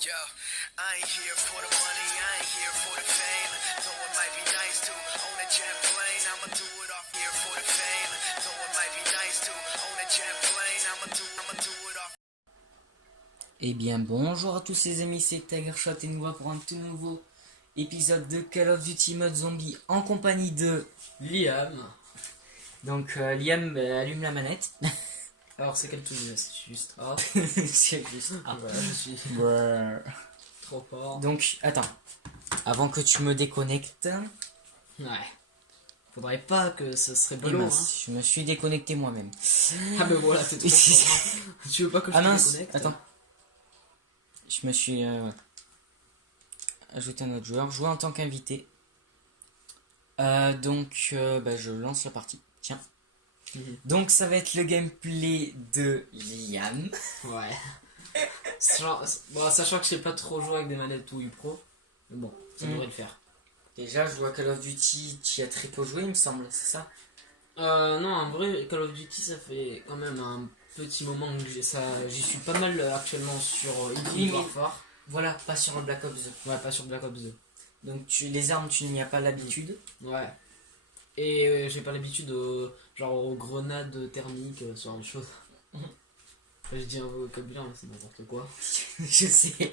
Yo, I ain't here for the money, I ain't here for the fame. Though it might be nice to own a jet plane, I'ma do it off here for the fame. Though it might be nice to own a jet plane, I'ma do it off. Eh bien bonjour à tous les amis, c'est Tigershot et nous voilà pour un tout nouveau épisode de Call of Duty Mode Zombie en compagnie de Liam. Donc Liam allume la manette. Alors c'est quelle touche? C'est juste A. C'est juste. Ah voilà, je suis Ouais. trop fort. Donc attends, avant que tu me déconnectes, Ouais. Faudrait pas que ce serait eh bolo. mince, je me suis déconnecté moi-même. Ah ben voilà, c'est trop fort. Tu veux pas que je Ah te mince, déconnecte? attends. Je me suis ajouté un autre joueur, jouer en tant qu'invité. Donc je lance la partie. Tiens. Donc ça va être le gameplay de Liam. Ouais. Sachant que je sais pas trop jouer avec des manettes Wii Pro. Mais bon, ça devrait le faire. Déjà, je vois Call of Duty, tu y as très peu joué, il me semble, c'est ça? Non, en vrai, Call of Duty, ça fait quand même un petit moment que j'y suis pas mal actuellement sur Infinite Warfare. Voilà, pas sur Black Ops 2. Ouais, pas sur Black Ops 2. Donc les armes, tu n'y as pas l'habitude. Ouais. Et j'ai pas l'habitude aux grenades thermiques, ce genre de choses. Enfin, je dis un vocabulaire, mais c'est n'importe quoi. Je sais.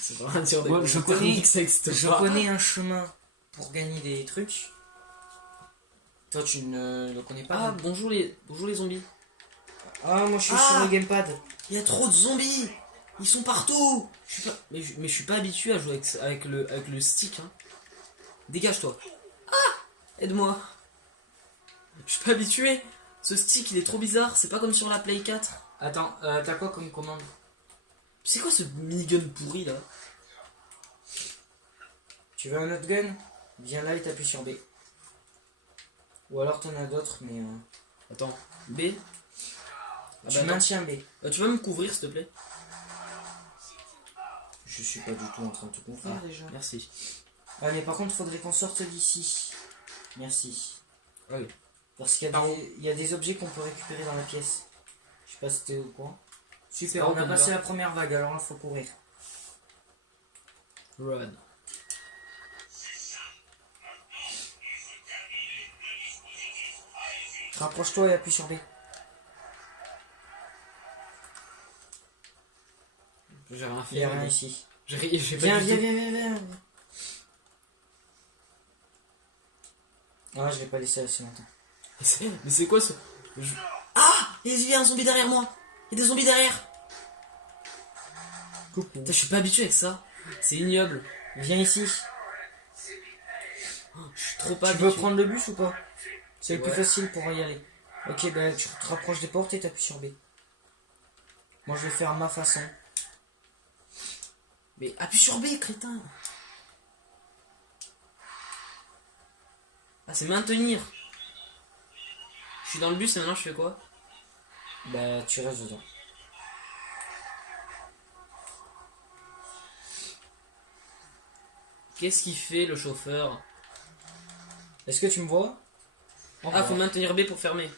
C'est pas sur des Ouais, grenades thermiques, ça existe Je pas. connais un chemin pour gagner des trucs. Toi, tu ne le connais pas? Ah, bonjour les zombies. Ah, moi je suis sur le gamepad. Il y a trop de zombies. Ils sont partout. Mais je suis pas habitué à jouer avec le stick. Hein. Dégage-toi. Ah, aide-moi. Je suis pas habitué. Ce stick, il est trop bizarre. C'est pas comme sur la Play 4. Attends, t'as quoi comme commande? C'est quoi ce minigun pourri là? Tu veux un autre gun? Viens là et t'appuies sur B. Ou alors t'en as d'autres, mais... Attends, B. tu maintiens B. Tu vas me couvrir s'il te plaît? Je suis pas du tout en train de te couvrir déjà. Merci. Ah mais par contre faudrait qu'on sorte d'ici. Merci. Oui. Parce qu'il y a des objets qu'on peut récupérer dans la pièce. Je sais pas si t'es au courant. Super, où on a qu'on passé va? la première vague, alors là faut courir. Run. Rapproche-toi et appuie sur B. J'ai rien Il y a fait. rien ici. J'ai pas Viens, du viens, tout- viens, viens, viens. Ah, je l'ai pas laissé assez longtemps. Mais c'est quoi ce... Ah, il y a un zombie derrière moi. Il y a des zombies derrière. Coucou. Putain, je suis pas habitué avec ça. C'est ignoble. Viens ici. Je suis trop pas Tu habitué. veux prendre le bus ou pas? C'est le plus Ouais. facile pour y aller. Ok, bah tu te rapproches des portes et t'appuies sur B. Moi je vais faire ma façon. Mais appuie sur B, crétin. Ah, c'est maintenir. Je suis dans le bus et maintenant je fais quoi? Bah tu restes dedans. Qu'est-ce qu'il fait le chauffeur? Est-ce que tu me vois? Ah, faut maintenir B pour fermer.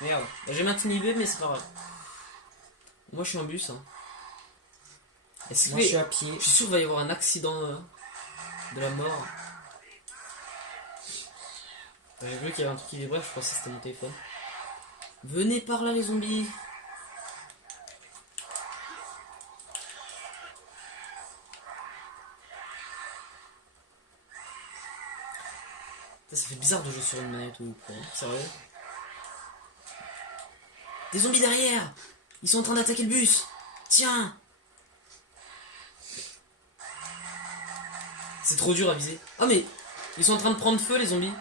Merde. Bah, j'ai maintenu B, mais c'est pas grave. Moi je suis en bus. Hein. Est-ce Moi que... je suis à pied. Je suis sûr qu'il va y avoir un accident de la mort. J'ai vu qu'il y avait un truc qui vibrait, je pensais que c'était mon téléphone. Venez par là les zombies. Ça fait bizarre de jouer sur une manette ou quoi. Sérieux? Des zombies derrière. Ils sont en train d'attaquer le bus. Tiens. C'est trop dur à viser. Ah mais ils sont en train de prendre feu les zombies.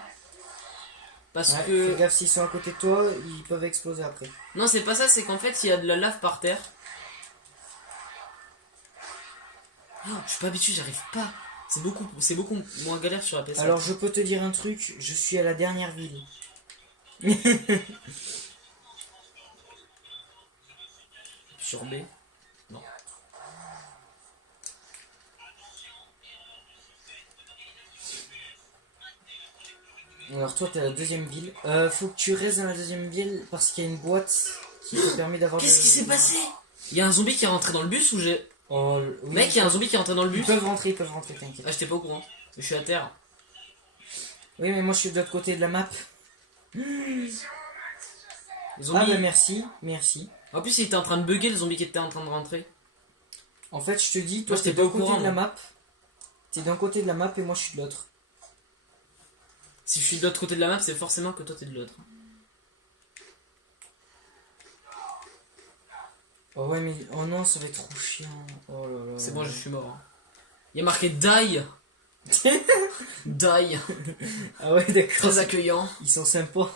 Parce Ouais, que... fais gaffe, s'ils sont à côté de toi, ils peuvent exploser après. Non c'est pas ça, c'est qu'en fait il y a de la lave par terre. Oh, je suis pas habitué, j'arrive pas. C'est beaucoup moins galère sur la PS4. Alors je peux te dire un truc, je suis à la dernière ville. Sur B. Non. Alors toi t'es à la deuxième ville. Faut que tu restes dans la deuxième ville parce qu'il y a une boîte qui te permet d'avoir... Qu'est-ce qui s'est passé? Il y a un zombie qui est rentré dans le bus ou j'ai. Oh, oui, Mec, il y a un zombie qui est rentré dans le ils bus. peuvent rentrer, t'inquiète. Ah, j'étais pas au courant. Je suis à terre. Oui, mais moi je suis de l'autre côté de la map. Les Ah zombies. bah merci. En plus, il était en train de bugger le zombie qui était en train de rentrer. En fait, je te dis, Moi, toi j'étais t'es pas d'un au côté courant, de la moi. map. T'es d'un côté de la map et moi je suis de l'autre. Si je suis de l'autre côté de la map, c'est forcément que toi t'es de l'autre. Oh ouais, mais oh non, ça va être trop chiant. Oh là là. C'est bon, je suis mort. Il y a marqué die. Die. Ah ouais, d'accord. Très accueillant. Ils sont sympas.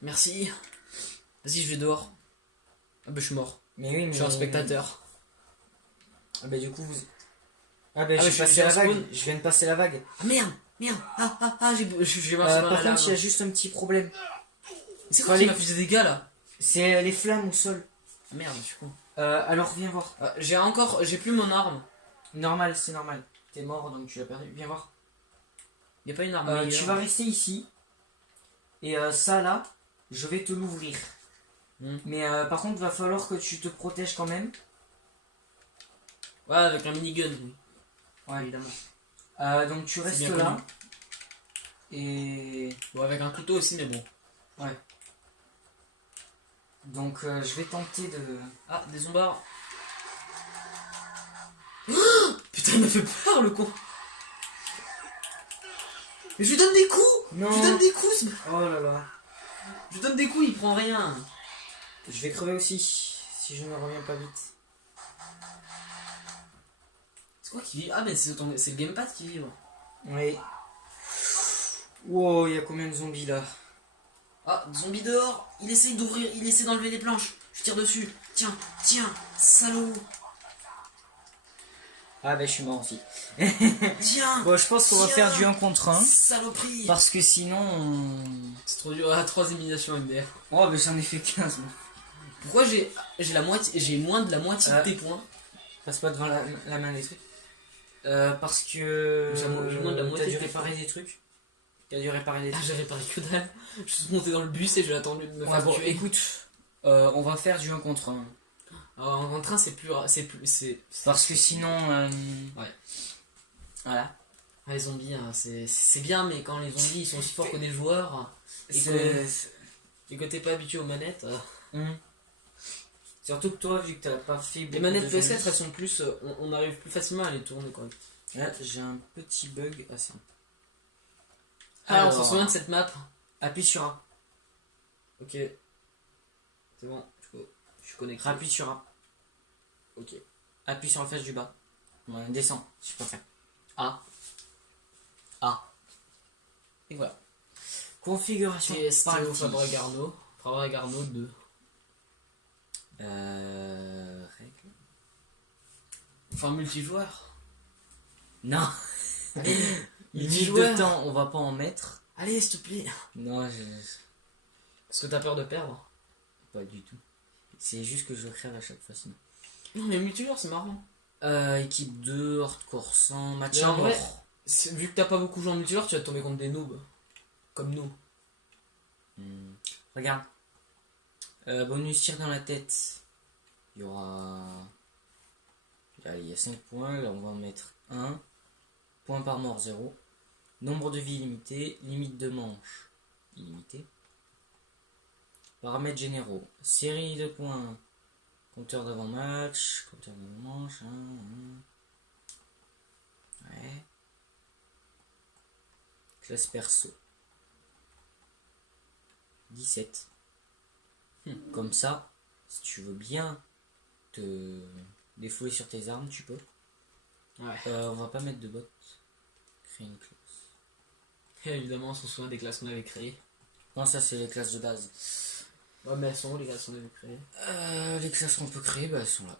Merci. Vas-y, je vais dehors. Ah bah, je suis mort. Mais oui, mais. Je suis un spectateur. Ah bah du coup vous. Ah bah Ah, je mais suis passé j'ai la un vague. spawn. Je viens de passer la vague. Ah merde. J'ai marché dans Par la contre, il y a lave. juste un petit problème. C'est quoi qui m'a fait des dégâts là? C'est les flammes au sol. Ah, merde, je suis con. Alors viens voir. J'ai plus mon arme. Normal, c'est normal. T'es mort donc tu l'as perdu. Viens voir. Y a pas une arme Tu meilleure. vas rester ici. Et ça là, je vais te l'ouvrir. Mais par contre, va falloir que tu te protèges quand même. Ouais, avec un minigun, oui. Ouais. Évidemment. Donc tu C'est restes bien là. connu. Et Bon, avec un couteau aussi, mais bon. ouais. Donc je vais tenter de. Ah, des zombards. Putain, il m'a fait peur le con. Mais je lui donne des coups. Non. Je lui donne des coups. Oh là là. Je lui donne des coups, il prend rien. Je vais crever aussi si je ne reviens pas vite. C'est quoi qui vit? Ah, mais c'est le gamepad qui vibre. Oui. Wow, il y a combien de zombies là? Ah, zombie dehors. Il essaye d'ouvrir, il essaie d'enlever les planches. Je tire dessus. Tiens, salaud. Ah bah je suis mort aussi. Tiens. Bon, je pense qu'on va Tiens. faire du 1 contre 1. Saloperie. Parce que sinon. C'est trop dur. Ah, 3 éliminations MDR. Oh, mais j'en ai fait 15. moi. Pourquoi j'ai moins de la moitié de tes points? Passe pas devant la main des trucs. Parce que. J'ai moins de la moitié T'as dû de tes réparer des trucs. T'as dû réparer des Ah, trucs. j'ai réparé que dalle. Je suis monté dans le bus et j'ai attendu de me Ouais, faire bon, tuer. écoute, on va faire du 1 contre 1. Alors, en train, c'est plus. Parce que sinon. Ouais. Voilà. Ah, les zombies, hein, c'est bien, mais quand les zombies ils sont aussi forts que des joueurs et que t'es pas habitué aux manettes. Surtout que toi, vu que t'as pas fait. Les beaucoup manettes de PS4 zombies. elles sont plus. On arrive plus facilement à les tourner quoi. Là, j'ai un petit bug. Ah, c'est bon. Ah, on Alors, s'en souvient de cette map. Appuie sur A. Ok. C'est bon, je suis connecté. Appuie sur A. Ok. Appuie sur la flèche du bas. Ouais, descends, si je préfère. A. Et voilà. Configuration. TSTO party. Fabre-Garneau 2. Règle. Enfin, multijoueur. Non. Allez, Limite multijoueur. de temps, on va pas en mettre. Allez, s'il te plaît. Non, Parce que t'as peur de perdre. pas du tout. C'est juste que je crève à chaque fois sinon. Non, mais multijoueur, c'est marrant. Équipe 2, hardcore 100, match Mais en en vrai, mort. vu que t'as pas beaucoup joué en multijoueur, tu vas tomber contre des noobs. Comme nous. Regarde. Bonus tir dans la tête. Il y aura. Allez, il y a 5 points. Là, on va en mettre 1. Point par mort 0. Nombre de vies illimité. Limite de manche illimité. Paramètres généraux. Série de points. Compteur d'avant-match. Compteur d'avant-manche. Ouais. Classe perso. 17. Comme ça, si tu veux bien te défouler sur tes armes, tu peux. Ouais. On va pas mettre de bot. Créer une classe. Et évidemment, on se souvient des classes qu'on avait créées. Non, ça c'est les classes de base. Ouais, mais elles sont où les classes qu'on avait créées? Les classes qu'on peut créer, bah elles sont là.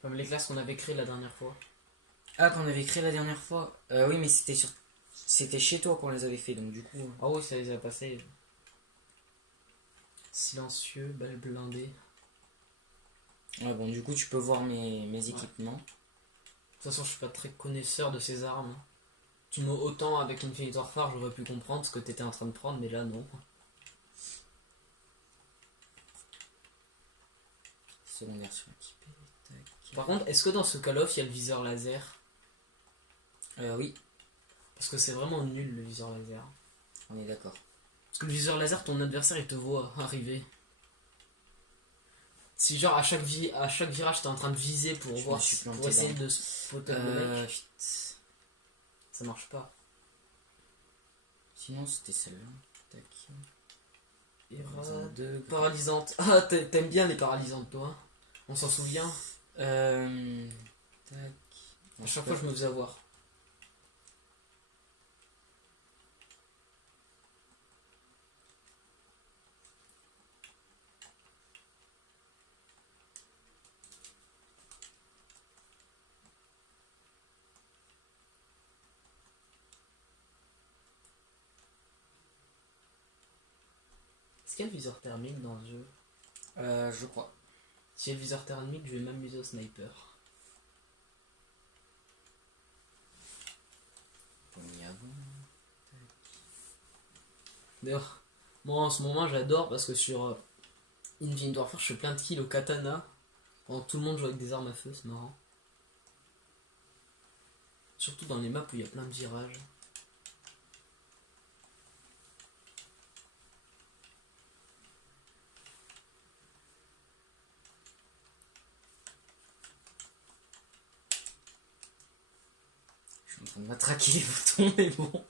Comme les classes qu'on avait créées la dernière fois. Ah, qu'on avait créé la dernière fois. Oui, mais c'était chez toi qu'on les avait fait, donc du coup. Ah oui, ça les a passés. Silencieux, balle blindée. Ouais, bon, du coup, tu peux voir mes équipements. De toute façon, je suis pas très connaisseur de ces armes. Tu m'as autant avec Infinite Warfare, j'aurais pu comprendre ce que t'étais en train de prendre, mais là, non. secondaire sur équipé. Tac. Par contre, est-ce que dans ce Call of, il y a le viseur laser? Oui, Parce que c'est vraiment nul le viseur laser. on est d'accord. Parce que le viseur laser, ton adversaire, il te voit arriver. Si genre à chaque virage, t'es en train de viser pour Je voir, me suis planté pour essayer là. de spotter le mec, ça marche pas. Sinon, c'était celle-là. Tac. Irrad- Deux. Paralysante. Ah, t'aimes bien les paralysantes, toi. On s'en souvient. Tac. À chaque fois, je me faisais avoir. Est-ce qu'il y a le viseur thermique dans le jeu? Je crois. Si il y a le viseur thermique, je vais m'amuser au sniper. On y avant. D'ailleurs, moi en ce moment, j'adore parce que sur Infinite Warfare, je fais plein de kills au katana. Pendant que tout le monde joue avec des armes à feu, c'est marrant. Surtout dans les maps où il y a plein de virages. Je suis en train de matraquer les boutons, mais bon.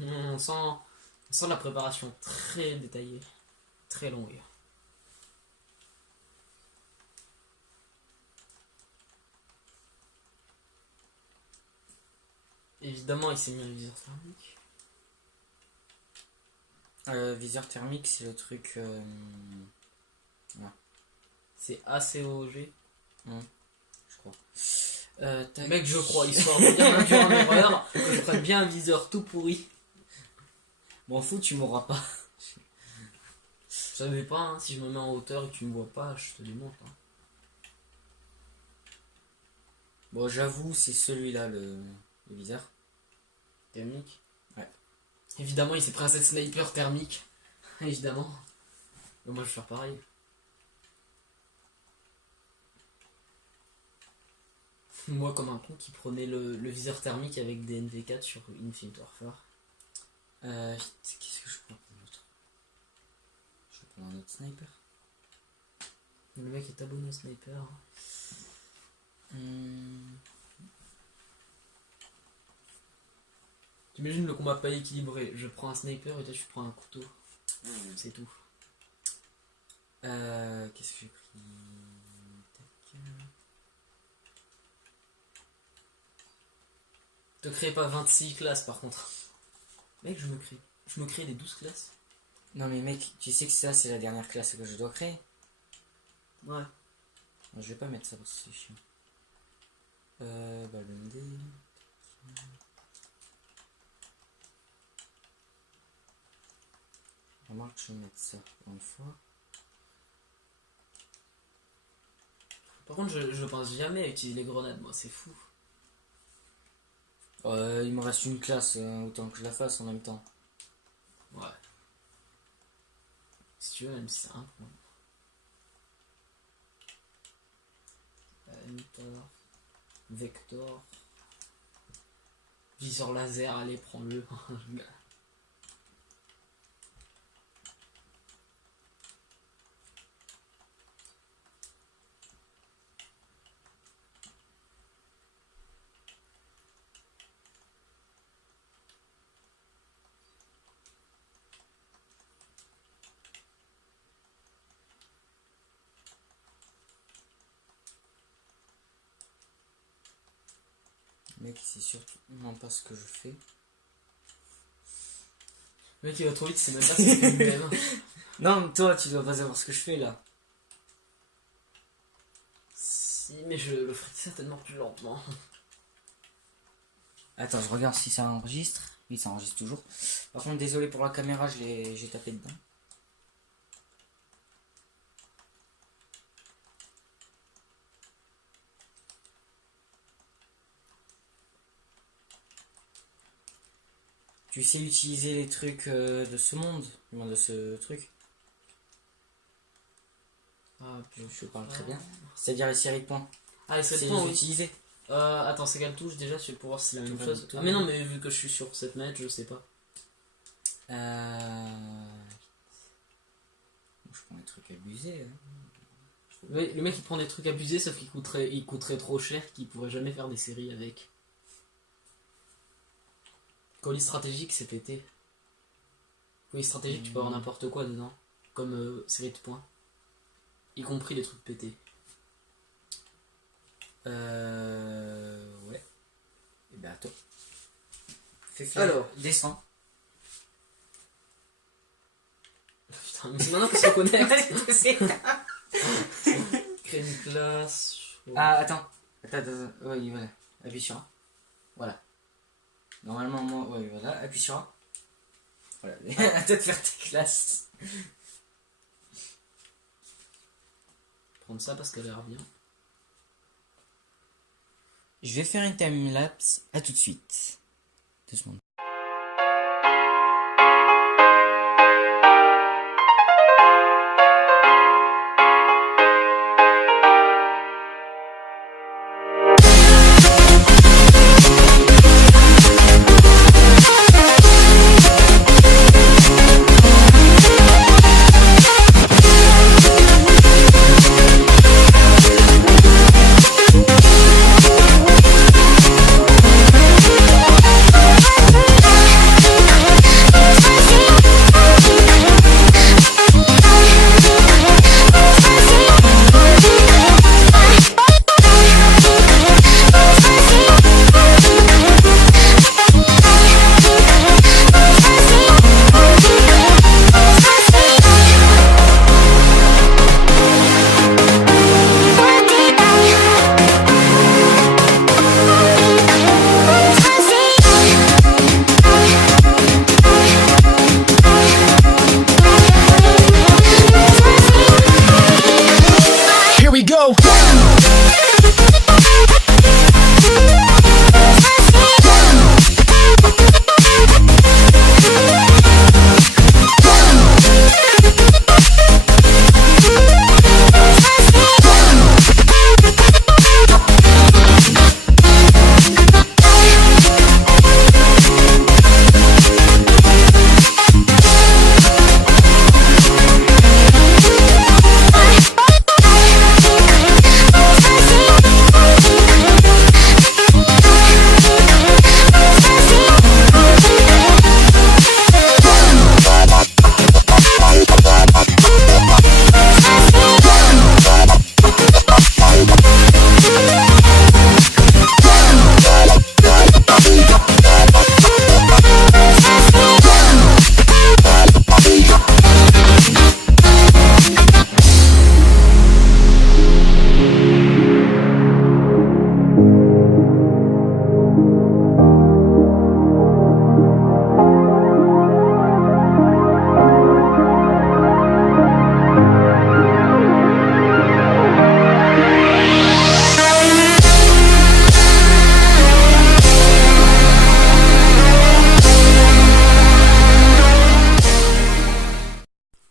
On sent la préparation très détaillée, très longue. Évidemment, il s'est mis le viseur thermique. Viseur thermique, c'est le truc. C'est ACOG. Je crois. Tac. Mec, je crois, histoire de bien induire en erreur, que je prenne bien un viseur tout pourri. M'en fous, tu m'auras pas. Je savais pas, hein, si je me mets en hauteur et que tu me vois pas, je te démonte. Hein. Bon, j'avoue, c'est celui-là le viseur. Thermique. Ouais. Évidemment, il s'est pris un set sniper thermique. Évidemment. Mais moi, je vais faire pareil. Moi, comme un con qui prenait le viseur thermique avec des NV4 sur Infinite Warfare. Qu'est-ce que je prends pour l'autre? Je vais prendre un autre sniper. Le mec est abonné au sniper. T'imagines le combat pas équilibré. Je prends un sniper et toi tu prends un couteau. C'est tout. Qu'est-ce que j'ai pris? Tac. Te crée pas 26 classes par contre. Mec, je me crée des 12 classes. Non mais mec, tu sais que ça c'est la dernière classe que je dois créer. Ouais. Je vais pas mettre ça parce que c'est chiant. Ballon D. Remarque, je vais mettre ça pour une fois. Par contre, je pense jamais à utiliser les grenades, moi, c'est fou. Il me reste une classe, autant que je la fasse en même temps. Ouais. Si tu veux, même si c'est un point. Enter. Vector. Viseur laser, allez, prends-le. Mec, c'est surtout non pas ce que je fais. Le mec il va trop vite, c'est même pas ce qu'il fait lui-même. Non, mais toi, tu dois pas savoir ce que je fais là. Si, mais je le ferai certainement plus lentement. Attends, je regarde si ça enregistre. Oui, ça enregistre toujours. Par contre, désolé pour la caméra, j'ai tapé dedans. Tu sais utiliser les trucs de ce monde, du moins de ce truc. Ah, Je parle très bien. C'est-à-dire les séries de points. Ah, les C'est séries de points, les oui. utiliser. Attends, c'est quelle touche déjà? Je vais pouvoir voir si c'est la même chose. Ah, mais non, mais vu que je suis sur cette manette, je sais pas. Je prends des trucs abusés. Hein. Le mec il prend des trucs abusés, sauf qu'il coûterait trop cher, qu'il pourrait jamais faire des séries avec. Colis stratégique, c'est pété. Colis stratégique, tu peux avoir n'importe quoi dedans. Comme série de points. Y compris les trucs pétés. Ouais. Et ben attends. Alors. Descends. Putain, mais c'est maintenant qu'on se reconnaît. Créer une classe. Ah, attends. Attends. Oui, voilà. Appuie sur A. Voilà. Normalement, moi, oui, voilà. Appuie sur A. Voilà. À toi de faire tes classes. Prendre ça parce qu'elle a l'air bien. Je vais faire une time-lapse. À tout de suite. 2 secondes.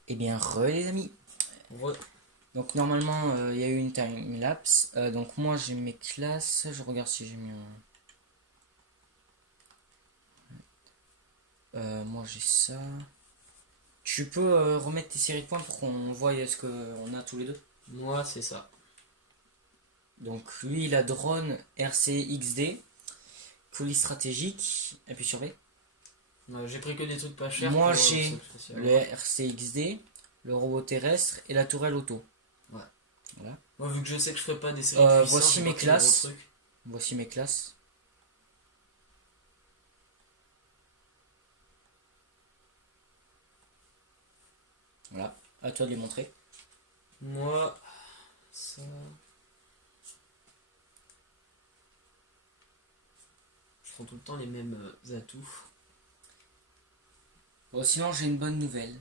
Eh bien, les amis. Donc normalement, il y a eu une time-lapse. Donc moi j'ai mes classes. Je regarde si j'ai mis moi j'ai ça. Tu peux remettre tes séries de points pour qu'on voie ce qu'on a tous les deux. Moi, c'est ça. Donc lui il a drone RCXD, colis stratégique, appuie sur V. J'ai pris que des trucs pas chers. Moi j'ai le RCXD, le robot terrestre et la tourelle auto. Ouais. Voilà. Moi, vu que je sais que je ferai pas des séries puissantes, voici mes pas pris des classes. gros trucs. Voici mes classes. Voilà, à toi de les montrer. Moi, ça. Je prends tout le temps les mêmes atouts. Bon, sinon j'ai une bonne nouvelle.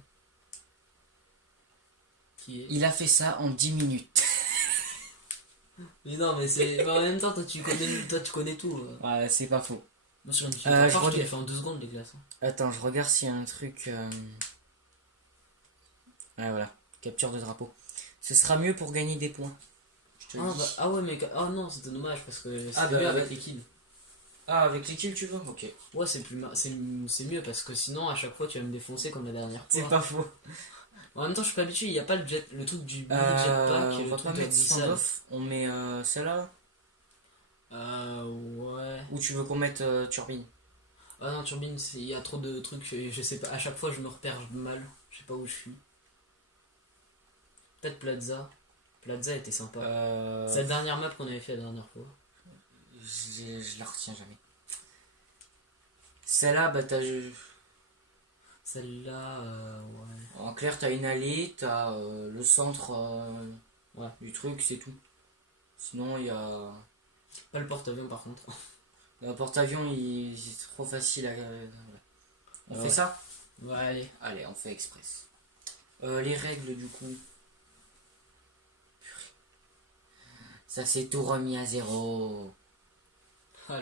Qui est... Il a fait ça en 10 minutes. Mais non, mais c'est. Mais en même temps, toi tu connais tout. Ouais, c'est pas faux. Moi, sur une petite je je l'ai fait en 2 secondes les glaces. Attends, je regarde s'il y a un truc. Ouais, voilà. Capture de drapeau. Ce sera mieux pour gagner des points. Je te le Ah, dis. bah, ah ouais, mais. Ah non, c'était dommage parce que c'était Ah, bah, mieux avec ouais. les kills. Ah, avec les kills, tu veux? Ok. Ouais, c'est mieux parce que sinon, à chaque fois, tu vas me défoncer comme la dernière fois. C'est pas faux. En même temps, je suis pas habitué, il n'y a pas le truc du mini On jetpack, le va truc pas de mettre glissade. standoff. On met celle-là. Ouais. Ou tu veux qu'on mette turbine? Ah non, turbine, il y a trop de trucs, je sais pas, à chaque fois, je me repère mal, je sais pas où je suis. Peut-être Plaza. Plaza était sympa. C'est la dernière map qu'on avait fait la dernière fois. Je la retiens jamais. Celle-là, bah t'as. Celle-là, ouais. En clair, t'as une allée, t'as le centre Ouais. du truc, c'est tout. Sinon, il y a. Pas le porte-avions par contre. Le porte-avions, c'est trop facile à. Voilà. On Ouais. fait ça? Ouais, allez. Allez, on fait express. Les règles, du coup. Purée. Ça, c'est tout remis à zéro. Ah,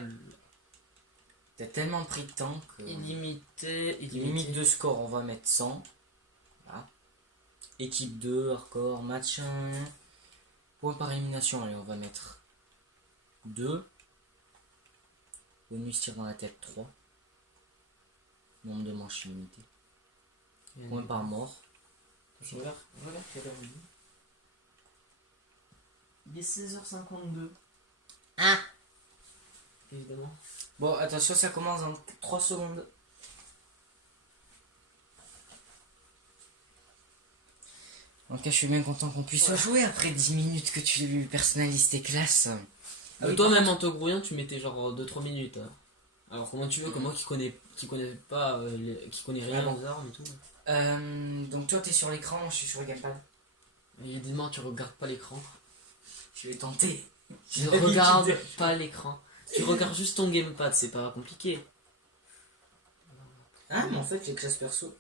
T'as tellement pris de temps que. illimité, Limite de score, on va mettre 100. Voilà. Équipe 2, hardcore, match 1. Point par élimination, allez, on va mettre 2. Bonus tir dans la tête 3. Nombre de manches illimité. Point par mort. Je regarde quelle heure il est 16h52. Ah. Évidemment. Bon, attention, ça commence dans 3 secondes. En tout cas, je suis bien content qu'on puisse jouer après 10 minutes que tu personnalises tes classes. Ah oui, Toi, même en te grouillant, tu mettais genre 2-3 minutes. Hein. Alors, comment tu veux que moi qui connais pas, qui connais rien Ah bon. aux armes et tout. Donc, toi, t'es sur l'écran, je suis sur le gamepad. Évidemment, tu regardes pas l'écran. Je vais tenter. Tu ne regardes pas l'écran. Tu regardes juste ton gamepad, c'est pas compliqué. Ah, mais en fait, les classes perso.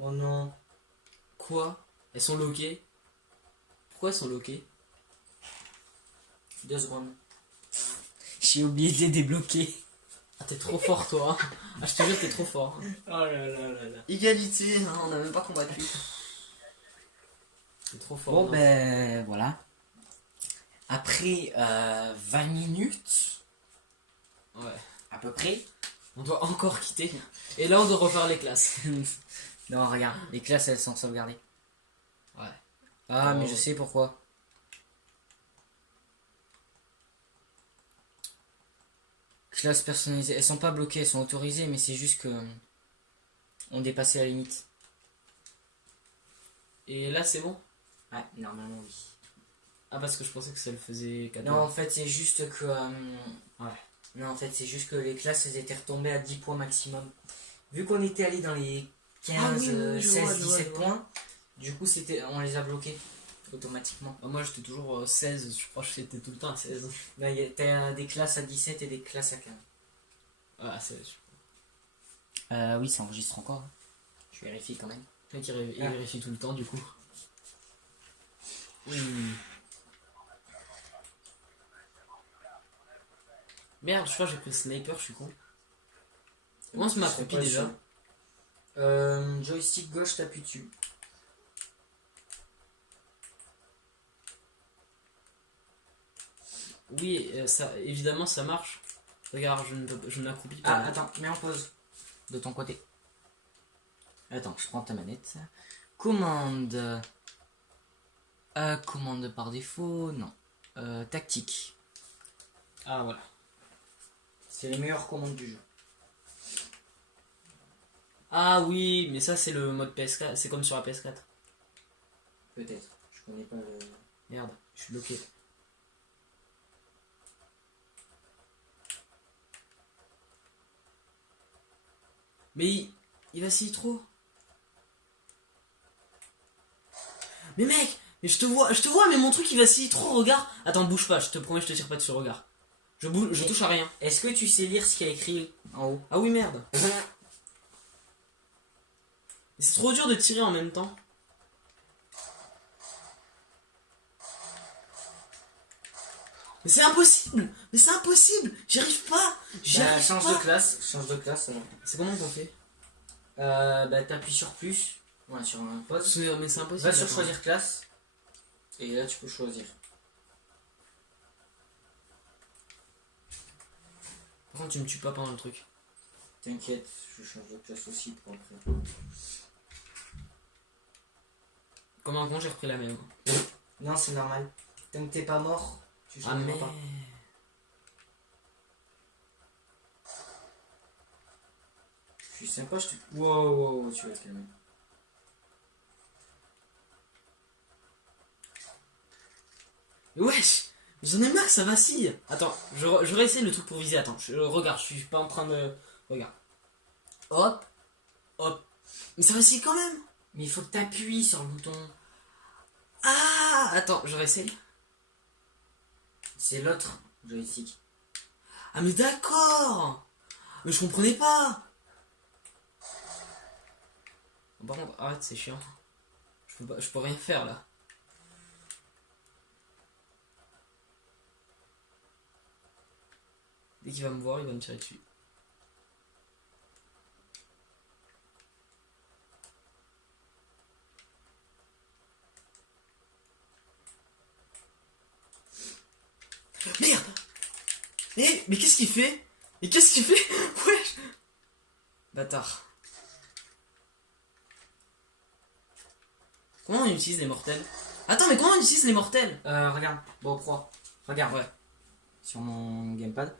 Oh non. Quoi? Elles sont loquées? Pourquoi elles sont loquées? 2 secondes. J'ai oublié de les débloquer. Ah, t'es trop fort, toi. Hein. Ah, je te jure, t'es trop fort. Oh là là là là. Égalité, hein, on a même pas combattu. T'es trop fort. Bon, non. ben voilà. Après 20 minutes, Ouais. à peu près. On doit encore quitter. Et là, on doit refaire les classes. Non, regarde, les classes elles sont sauvegardées. Ouais. Ah, Oh. mais je sais pourquoi. Classes personnalisées, elles sont pas bloquées, elles sont autorisées, mais c'est juste que on dépassait la limite. Et là, c'est bon? Ouais, normalement oui. Ah, parce que je pensais que ça le faisait 4 Non, en fait, c'est juste que. Ouais. Non, en fait, c'est juste que les classes elles étaient retombées à 10 points maximum. Vu qu'on était allé dans les 15, Ah oui, oui, je 16, vois, je vois, 17 je vois. points, du coup, on les a bloqués automatiquement. Bah, moi, j'étais toujours 16. Je crois que j'étais tout le temps à 16. Là, t'as des classes à 17 et des classes à 15. Ah, 16. Oui, ça enregistre encore. hein. Je vérifie quand même. Le mec, il vérifie tout le temps, du coup. Merde, je crois que j'ai pris le sniper, je suis con. Comment se m'accroupit déjà? Joystick gauche, t'appuies dessus. Oui, ça, évidemment, ça marche. Regarde, je ne m'accroupis pas. Ah, attends, mets en pause. De ton côté. Attends, je prends ta manette. Commande. Commande par défaut, non. Tactique. Ah, voilà. C'est les meilleures commandes du jeu. Ah oui, mais ça, c'est le mode PS4. C'est comme sur la PS4. Peut-être. Je connais pas le. Merde, je suis bloqué. Mais il vacille trop. Mais mec, mais je te vois, mais mon truc il vacille trop, regarde. Attends, bouge pas, je te promets, je te tire pas dessus, regarde. Je touche à rien. Est-ce que tu sais lire ce qu'il y a écrit en haut? Ah oui, merde. Mais c'est trop dur de tirer en même temps. Mais c'est impossible. Mais c'est impossible. J'y arrive pas. J'y Bah, arrive change pas. de classe. Change de classe. C'est comment qu'on fait? Bah, t'appuies sur plus. Ouais, sur un pause. Mais c'est impossible. Va sur attends. choisir classe. Et là, tu peux choisir. Par contre, tu me tues pas pendant le truc. T'inquiète, je change de classe aussi pour après. Comme un con, j'ai repris la même. Non, c'est normal. Tant que t'es pas mort, tu Ah changeras mais... pas. Je suis sympa, je te... Wow, tu vas te calmer. Wesh, j'en ai marre, ça vacille. Attends, je réessaye le truc pour viser. Attends, regarde, je suis pas en train de... Regarde. Hop, hop. Mais ça vacille quand même. Mais il faut que t'appuies sur le bouton. Ah, attends, je réessaye. C'est l'autre joystick. Ah mais d'accord. Mais je comprenais pas. Par contre, arrête, c'est chiant. Je peux rien faire là. Dès qu'il va me voir, il va me tirer dessus. Merde. Mais qu'est-ce qu'il fait? Mais qu'est-ce qu'il fait? Wesh. Bâtard. Comment on utilise les mortels? Attends, mais comment on utilise les mortels? Regarde, bon, proie. Regarde, Ouais. sur mon gamepad.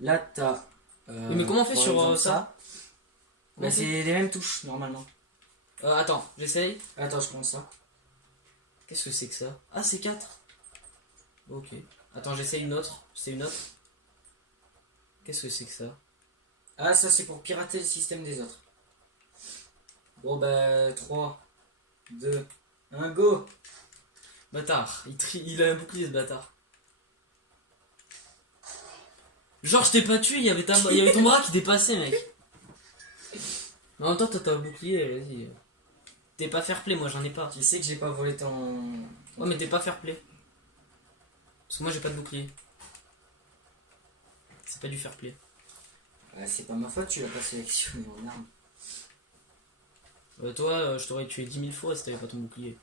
Là, t'as... Mais comment on fait par sur exemple, ça? Bah, c'est les mêmes touches, normalement. Attends, j'essaye. Attends, je prends ça. Qu'est-ce que c'est que ça? Ah, c'est 4. Ok. Attends, j'essaye une autre. C'est une autre. Qu'est-ce que c'est que ça? Ah, ça, c'est pour pirater le système des autres. Bon, bah, 3, 2, 1, go! Bâtard. Il a un bouclier, ce bâtard. Genre, je t'ai pas tué, il y avait ton bras qui dépassait, mec. Mais en même temps, toi, t'as un bouclier, vas-y. T'es pas fair play, moi, j'en ai pas. Tu sais que j'ai pas volé ton... Ouais, mais t'es pas fair play. Parce que moi, j'ai pas de bouclier. C'est pas du fair play. c'est pas ma faute, tu l'as pas sélectionné en arme. Toi, je t'aurais tué 10 000 fois si t'avais pas ton bouclier.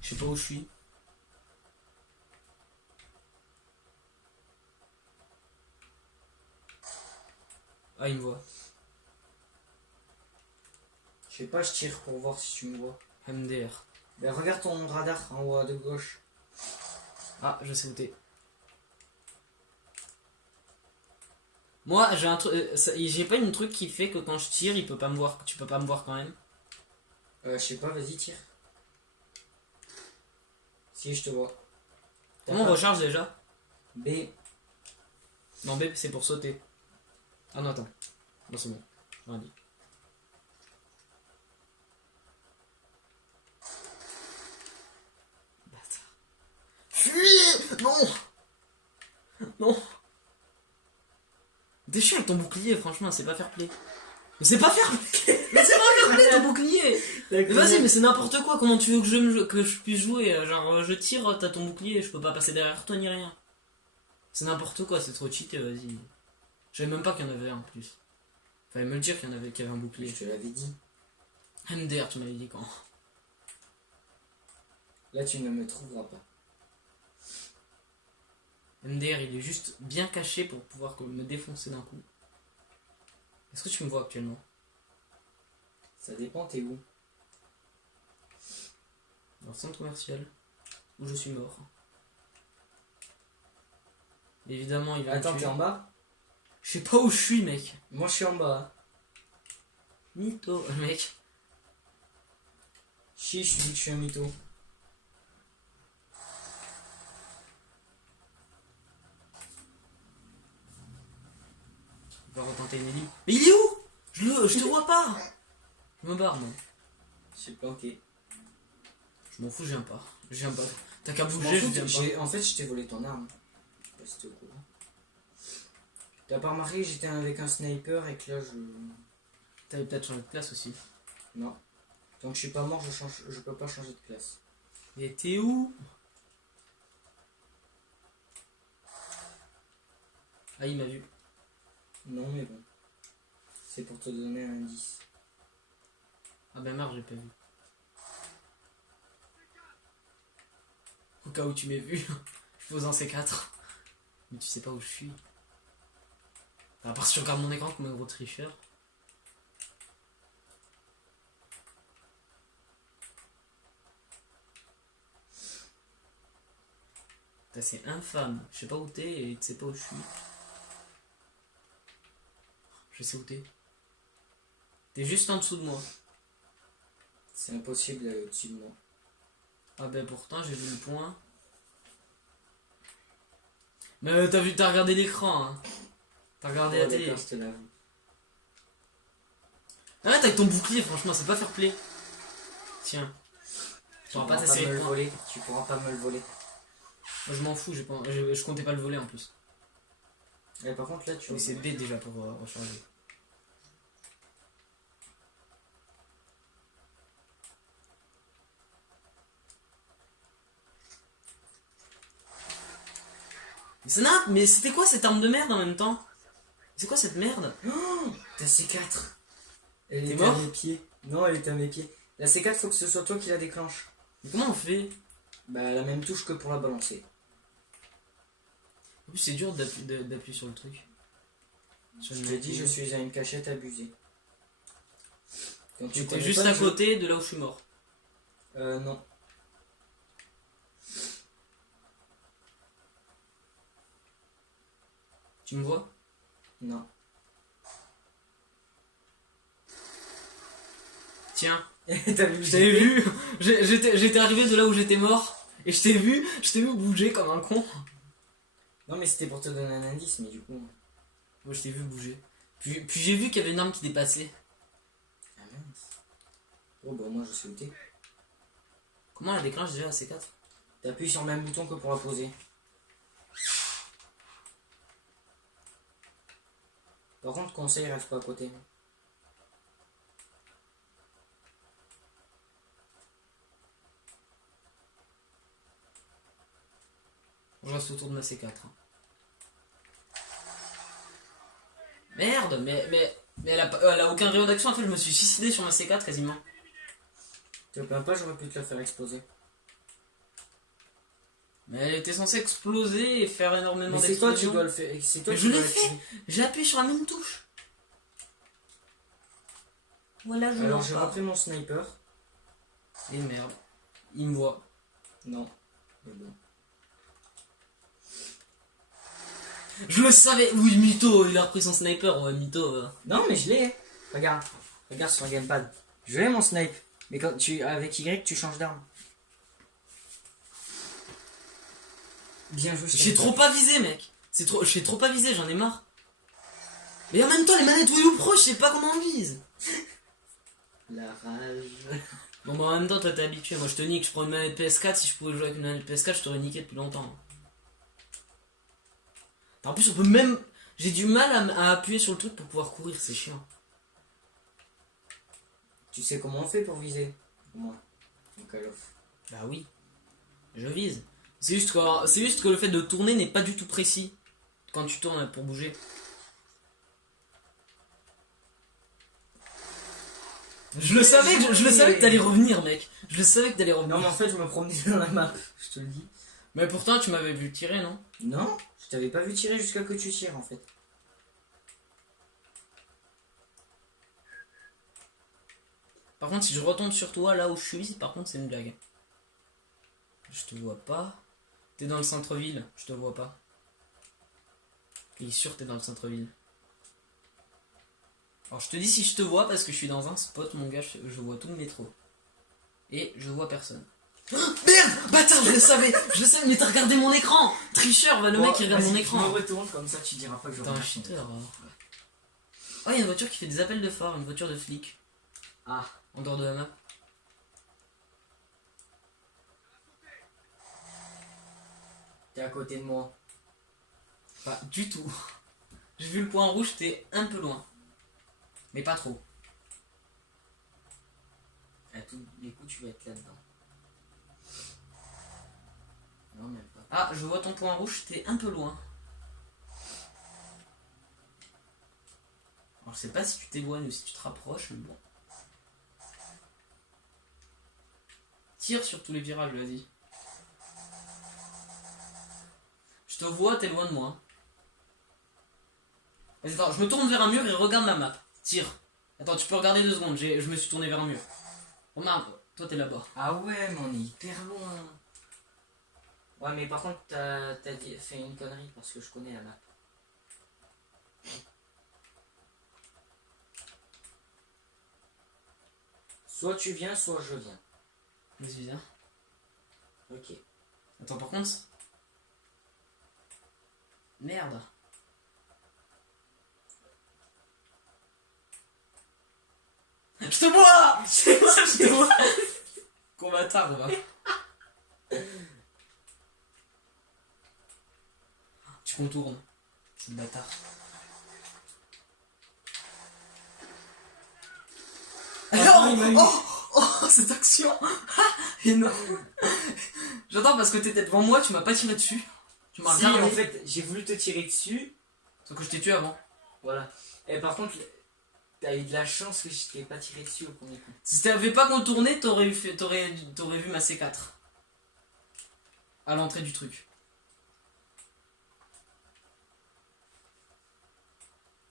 Je sais pas où je suis. Ah, il me voit. Je sais pas, je tire pour voir si tu me vois. MDR. Bah, regarde ton radar en haut à de gauche. Ah, je sais où t'es. Moi, j'ai un truc. J'ai pas une truc qui fait que quand je tire, il peut pas me voir. Tu peux pas me voir quand même. Je sais pas, vas-y, tire. Si, je te vois. Comment on recharge déjà? B. Non, B, c'est pour sauter. Ah non, attends. Non, c'est bon. Rien dit. Bâtard. Fuyez! Non! Non! T'es chiant avec ton bouclier, franchement, c'est pas fair play. Mais c'est pas fair play! Mais c'est pas fair play ton bouclier! Mais vas-y, mais c'est n'importe quoi, comment tu veux que je puisse jouer? Genre, je tire, t'as ton bouclier, je peux pas passer derrière toi ni rien. C'est n'importe quoi, c'est trop cheaté, vas-y. Je savais même pas qu'il y en avait un en plus. Fallait me le dire qu'il y avait un bouclier. Je te l'avais dit. MDR, tu m'avais dit quand? Là, tu ne me trouveras pas. MDR, il est juste bien caché pour pouvoir me défoncer d'un coup. Est-ce que tu me vois actuellement? Ça dépend, t'es où? Dans le centre commercial, où je suis mort. Évidemment, il va Attends, me t'es tuer. en bas? Je sais pas où je suis, mec. Moi, je suis en bas. Mytho, mec. Chiche, je dis que je suis un mytho. On va retenter une énigme. Mais il est où? Je te vois pas. Je me barre, moi. J'ai planqué. Je m'en fous, je viens pas. Je viens pas. T'as qu'à Je m'en bouger, je fous, viens pas. En fait, je t'ai volé ton arme. Je sais pas si t'es au courant. T'as pas remarqué que j'étais avec un sniper et que là, je... T'avais peut-être changé de classe aussi. Non. Tant que je suis pas mort, je peux pas changer de classe. Et t'es où? Ah, il m'a vu. Non, mais bon. C'est pour te donner un indice. Ah bah merde, j'ai pas vu. Au cas où tu m'aies vu, je pose un C4. Mais tu sais pas où je suis. À part si tu regardes mon écran comme un gros tricheur. C'est infâme. Je sais pas où t'es et tu sais pas où je suis. Je sais où t'es. T'es juste en dessous de moi. C'est impossible d'aller au-dessus de moi. Ah ben pourtant j'ai vu le point. Mais t'as regardé l'écran, hein. T'as regardé la télé. Je te l'avoue. Arrête avec ton bouclier, franchement, c'est pas fair play. Tiens. Tu pourras pas me t'assérer le de points. voler. Tu pourras pas me le voler. Moi je m'en fous, je comptais pas le voler en plus. Et par contre là tu Oui, c'est B déjà pour recharger. Mais c'était quoi cette arme de merde en même temps? C'est quoi cette merde? Ta C4. Elle T'es est mort? à mes pieds. Non, elle est à mes pieds. La C4 faut que ce soit toi qui la déclenche. Mais comment on fait? Bah la même touche que pour la balancer. En plus c'est dur d'appuyer sur le truc. Je te dis, je suis à une cachette abusée. Quand tu J'étais connais juste pas à le jeu- côté de là où je suis mort. Non. Tu me vois? Non. Tiens, T'as vu, je t'avais vu. J'étais arrivé de là où j'étais mort. Et je t'ai vu bouger comme un con. Non mais c'était pour te donner un indice, mais du coup... Moi je t'ai vu bouger. Puis j'ai vu qu'il y avait une arme qui dépassait. Ah mince. Oh bah moi je sais où t'es. Comment on la déclenche déjà la C4? T'appuies sur le même bouton que pour la poser. Par contre conseil, reste pas à côté. Je reste autour de ma C4. hein. Merde, mais elle a aucun rayon d'action. En fait, je me suis suicidé sur ma C4 quasiment. Te plains pas, j'aurais pu te la faire exploser. Mais elle était censée exploser et faire énormément Mais c'est toi d'explosions. qui dois le faire. C'est toi Mais qui je dois l'ai le fait. tuer. J'ai appuyé sur la même touche. Voilà, je Alors mens j'ai pas. repris mon sniper. Et merde. Il me voit. Non. Mais bon. Je le savais. Oui, mytho. Il a repris son sniper. Ouais, mytho. Non mais je l'ai. Regarde. Regarde sur le gamepad. Je l'ai mon snipe. Mais quand tu avec Y tu changes d'arme. Bien joué. J'ai trop pas visé, mec. J'ai trop pas visé. J'en ai marre. Mais en même temps, les manettes Wii U Pro, je sais pas comment on vise. La rage. Bon, bah en même temps, toi t'es habitué. Moi, je te nique. Je prends une manette PS4. Si je pouvais jouer avec une manette PS4, je t'aurais niqué depuis longtemps. En plus, on peut même. J'ai du mal à appuyer sur le truc pour pouvoir courir. C'est chiant. Tu sais comment on fait pour viser? Moi. En Call of. Bah oui. Je vise. C'est juste que le fait de tourner n'est pas du tout précis. Quand tu tournes pour bouger. Je le savais que t'allais revenir, mec. Je le savais que t'allais revenir. Non mais en fait je me promenais dans la map. Je te le dis. Mais pourtant, tu m'avais vu tirer, non? Non. Je t'avais pas vu tirer jusqu'à que tu tires en fait. Par contre, si je retombe sur toi là où je suis, par contre, c'est une blague. Je te vois pas. T'es dans le centre-ville, je te vois pas. Il est sûr que t'es dans le centre-ville. Alors je te dis si je te vois parce que je suis dans un spot, mon gars, je vois tout le métro. Et je vois personne. Oh, merde! Bâtard, je le savais, mais t'as regardé mon écran! Tricheur, va le mec qui regarde mon écran. Je me retourne comme ça, tu diras pas que je T'es un regarde. cheater. Oh, il y a une voiture qui fait des appels de phare, une voiture de flic. Ah. En dehors de la map. T'es à côté de moi. Pas du tout. J'ai vu le point rouge, t'es un peu loin. Mais pas trop. À tous les coups, tu vas être là-dedans. Non, même pas. Ah, je vois ton point rouge, t'es un peu loin. Alors je sais pas si tu t'éloignes ou si tu te rapproches, mais bon. Tire sur tous les virages, vas-y. Je te vois, t'es loin de moi. Vas-y, attends, je me tourne vers un mur et regarde ma map. Tire. Attends, tu peux regarder 2 secondes, je me suis tourné vers un mur. Remarque, toi t'es là-bas. Ah ouais, mais on est hyper loin. Ouais, mais par contre, t'as fait une connerie parce que je connais la map. Soit tu viens, soit je viens. Vas-y, viens. Ok. Attends, par contre... Merde. Je te vois. Je te vois. Combatard, va. Tu contournes. C'est le bâtard. Oh, cette action. Et non. J'entends parce que t'étais devant moi, tu m'as pas tiré dessus. Tu m'as Si, regardé. en fait, j'ai voulu te tirer dessus. Sauf que je t'ai tué avant. Voilà. Et par contre, t'as eu de la chance que je t'ai pas tiré dessus au premier coup. Si t'avais pas contourné, t'aurais vu ma C4. À l'entrée du truc.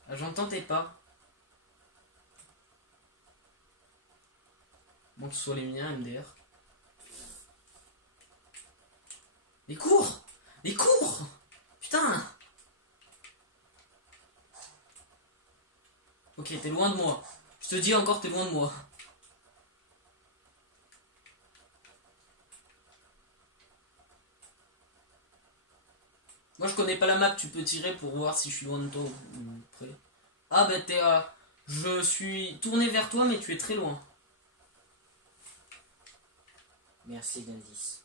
Ah, j'entends tes pas. Bon, que ce soit les miens, MDR. Les cours. Les cours. Putain. Ok, t'es loin de moi. Je te dis encore, t'es loin de moi. Moi, je connais pas la map. Tu peux tirer pour voir si je suis loin de toi ou près. Ah, bah t'es... je suis tourné vers toi, mais tu es très loin. Merci d'indice.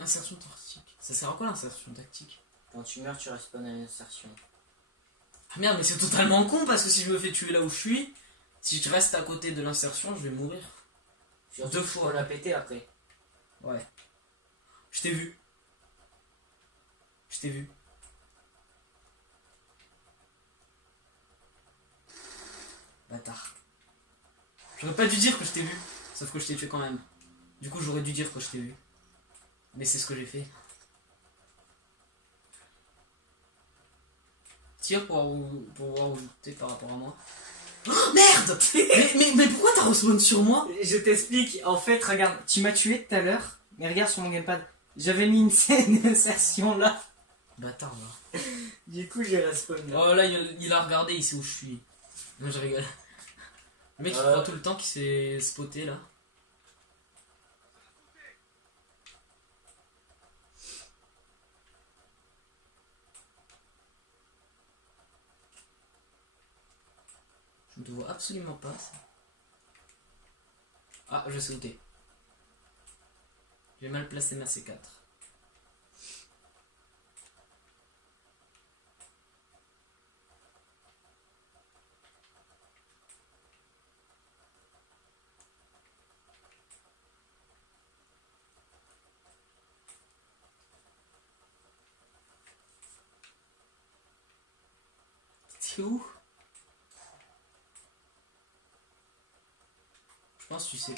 Insertion tactique. Ça sert à quoi l'insertion tactique? Quand tu meurs, tu respawns à l'insertion. Ah merde, mais c'est totalement con parce que si je me fais tuer là où je suis, si je reste à côté de l'insertion, je vais mourir. Surtout 2 que fois. faut la péter après. Ouais. Je t'ai vu. Je t'ai vu. Bâtard. J'aurais pas dû dire que je t'ai vu, sauf que je t'ai tué quand même. Du coup, j'aurais dû dire que je t'ai vu. Mais c'est ce que j'ai fait. Tire pour voir où t'es par rapport à moi. Oh, merde. mais pourquoi t'as respawn sur moi? Je t'explique. En fait, regarde, tu m'as tué tout à l'heure. Mais regarde sur mon gamepad. J'avais mis une scène d'insertion là. Bâtard, là. Du coup, j'ai respawn là. Oh là, il a regardé, il sait où je suis. Non, je rigole. Le mec, il croit tout le temps qu'il s'est spoté là. Je ne te vois absolument pas, ça. Ah, je sais où t'es. J'ai mal placé ma C4. T'es où? Je pense que tu sais.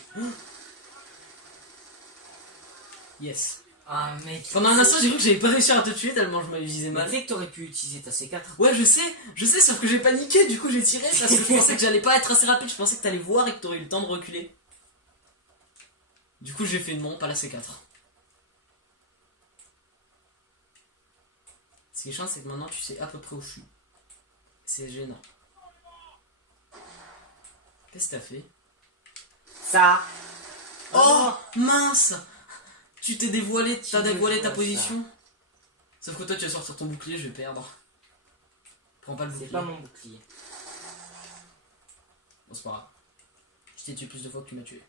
Yes. Ah, mec. Pendant un instant, j'ai cru que j'avais pas réussi à te tuer tellement je m'avais visé Mais mal. tu sais que t'aurais pu utiliser ta C4. Ouais, je sais, sauf que j'ai paniqué, du coup j'ai tiré parce que je pensais que j'allais pas être assez rapide, je pensais que t'allais voir et que t'aurais eu le temps de reculer. Du coup, j'ai fait non, pas la C4. Ce qui est chiant, c'est que maintenant tu sais à peu près où je suis. C'est gênant. Qu'est-ce que t'as fait? Ça. Oh mince! Tu t'es dévoilé, t'as veux dévoilé ta jouer à position. Sauf que toi tu vas sortir ton bouclier, je vais perdre. Prends pas le C'est bouclier. pas mon bouclier. Bon, c'est pas grave. Je t'ai tué plus de fois que tu m'as tué.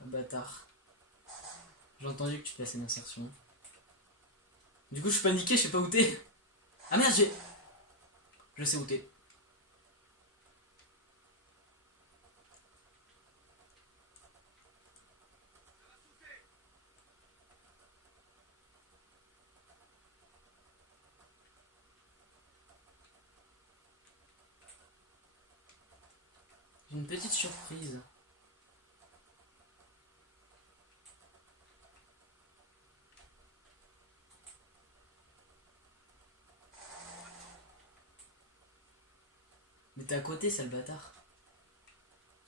Oh, bâtard. J'ai entendu que tu plaçais une insertion. Du coup, je suis paniqué, je sais pas où t'es. Ah merde, j'ai. Je sais où t'es. J'ai une petite surprise. Mais t'es à côté, sale bâtard.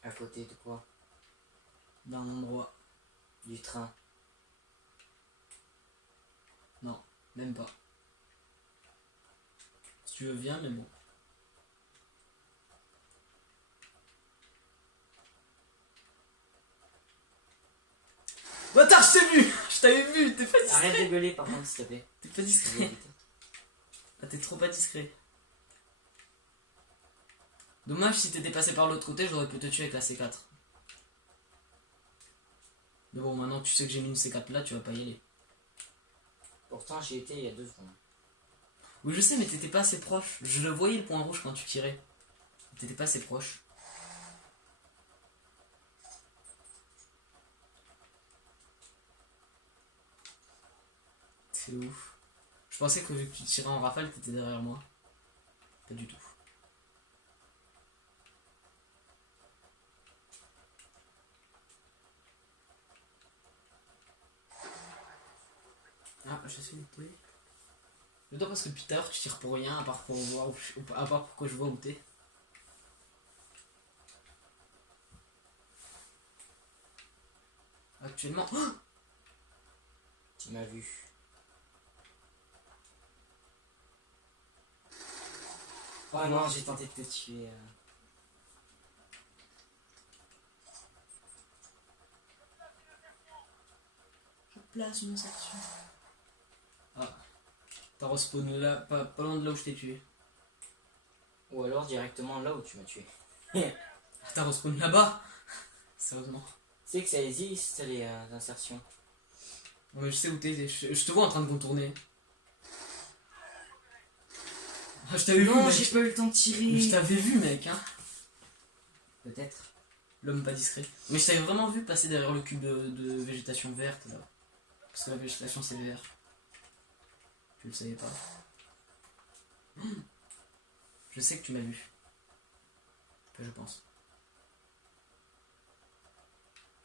À côté de quoi? D'un endroit. Du train. Non, même pas. Si tu veux, viens, mais bon. Bâtard, je t'ai vu! Je t'avais vu, t'es pas Arrête de discret! gueuler par contre, s'il te plaît. T'es pas discret. Ah, t'es trop pas discret. Dommage, si t'étais passé par l'autre côté, j'aurais pu te tuer avec la C4. Mais bon, maintenant que tu sais que j'ai mis une C4 là, tu vas pas y aller. Pourtant, j'y étais il y a 2 secondes. Oui, je sais, mais t'étais pas assez proche. Je le voyais le point rouge quand tu tirais. T'étais pas assez proche. C'est ouf. Je pensais que vu que tu tirais en rafale, t'étais derrière moi. Pas du tout. Ah, je sais où t'es. Je dois parce que depuis tout à l'heure tu tires pour rien, à part pour voir à part pourquoi je vois où t'es. Actuellement. Oh, Tu m'as vu. Oh non, j'ai tenté de te tuer. je place une section. Ah. T'as respawn là, pas loin de là où je t'ai tué. Ou alors directement là où tu m'as tué. Ah, t'as respawn là-bas. Sérieusement. Tu sais que ça existe les insertions. Non mais je sais où t'es, je te vois en train de contourner. Ah, je t'avais vu, Non, mec. j'ai pas eu le temps de tirer. Mais je t'avais vu, mec, hein. Peut-être. L'homme pas discret. Mais je t'avais vraiment vu passer derrière le cube de végétation verte, là. Parce que la végétation, c'est vert. Tu le savais pas. Je sais que tu m'as vu. Enfin, je pense.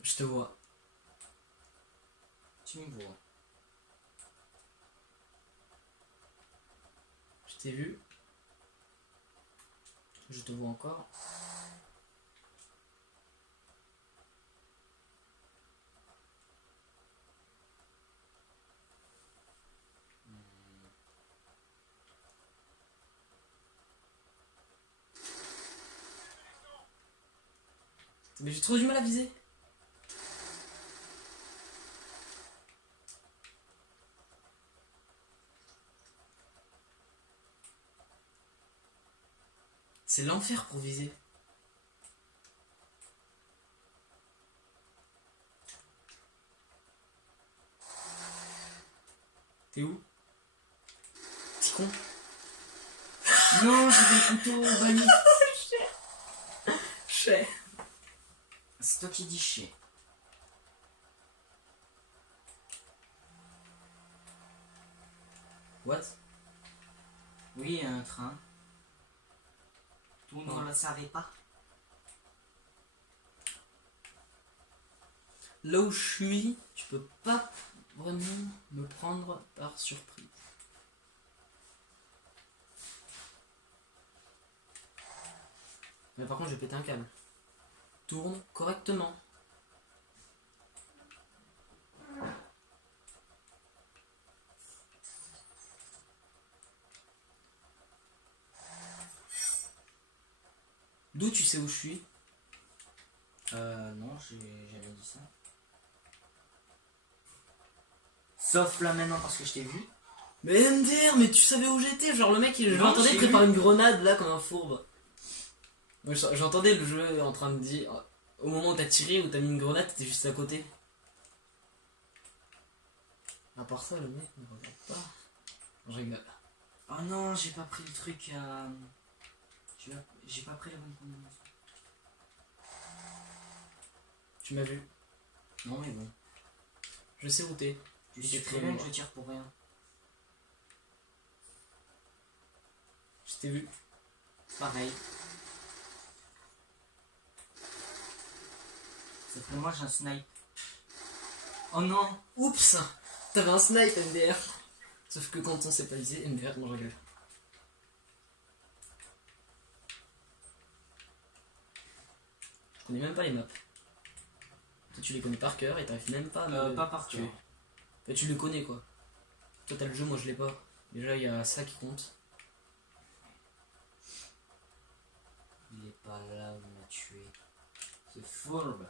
Je te vois. Tu me vois. Je t'ai vu. Je te vois encore. Mais j'ai trop du mal à viser. C'est l'enfer pour viser. T'es où? Petit con. Non, j'ai des couteaux bannis. Chais. C'est toi qui dis chier. What? Oui, un train. Tout le monde ne le savait pas. Là où je suis, tu peux pas vraiment me prendre par surprise. Mais par contre, j'ai pété un câble. Tourne correctement. D'où tu sais où je suis? Non, j'ai jamais dit ça. Sauf là maintenant parce que je t'ai vu. Mais MDR, mais tu savais où j'étais? Genre le mec, je Non, l'entendais j'ai préparer vu. une grenade là comme un fourbe. Moi, j'entendais le jeu en train de dire. Au moment où t'as tiré, où t'as mis une grenade, t'étais juste à côté. À part ça, le mec ne regarde pas. Je rigole. Oh non, j'ai pas pris le truc à... J'ai pas pris la bonne combinaison. Tu m'as vu. Non mais bon. Je sais où t'es. Tu T'es sais très très bien loin. que je tire pour rien. Je t'ai vu. Pareil. Sauf que moi j'ai un snipe. Oh non. Oups. T'avais un snipe MDR. Sauf que quand on s'est pas visé, MDR, non je rigole. Je connais même pas les maps. Toi tu les connais par cœur et t'arrives même pas à me Pas par tuer. cœur. Enfin, tu le connais quoi. Toi t'as le jeu, moi je l'ai pas. Déjà il y a ça qui compte. Il est pas là où il m'a tué. C'est fourbe.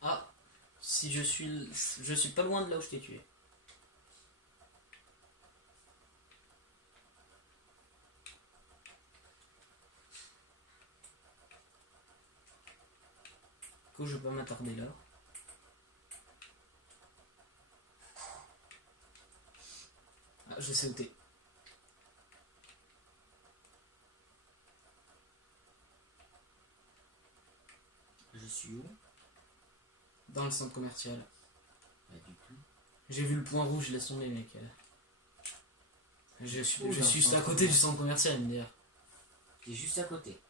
Ah, si je suis pas loin de là où je t'ai tué. Du coup je vais pas m'attarder là. Ah, je sais où t'es. Je suis où? Dans le centre commercial. Pas du tout. J'ai vu le point rouge, laisse tomber mec. Je suis Où dans le juste centre à côté du centre commercial MDR. T'es juste à côté.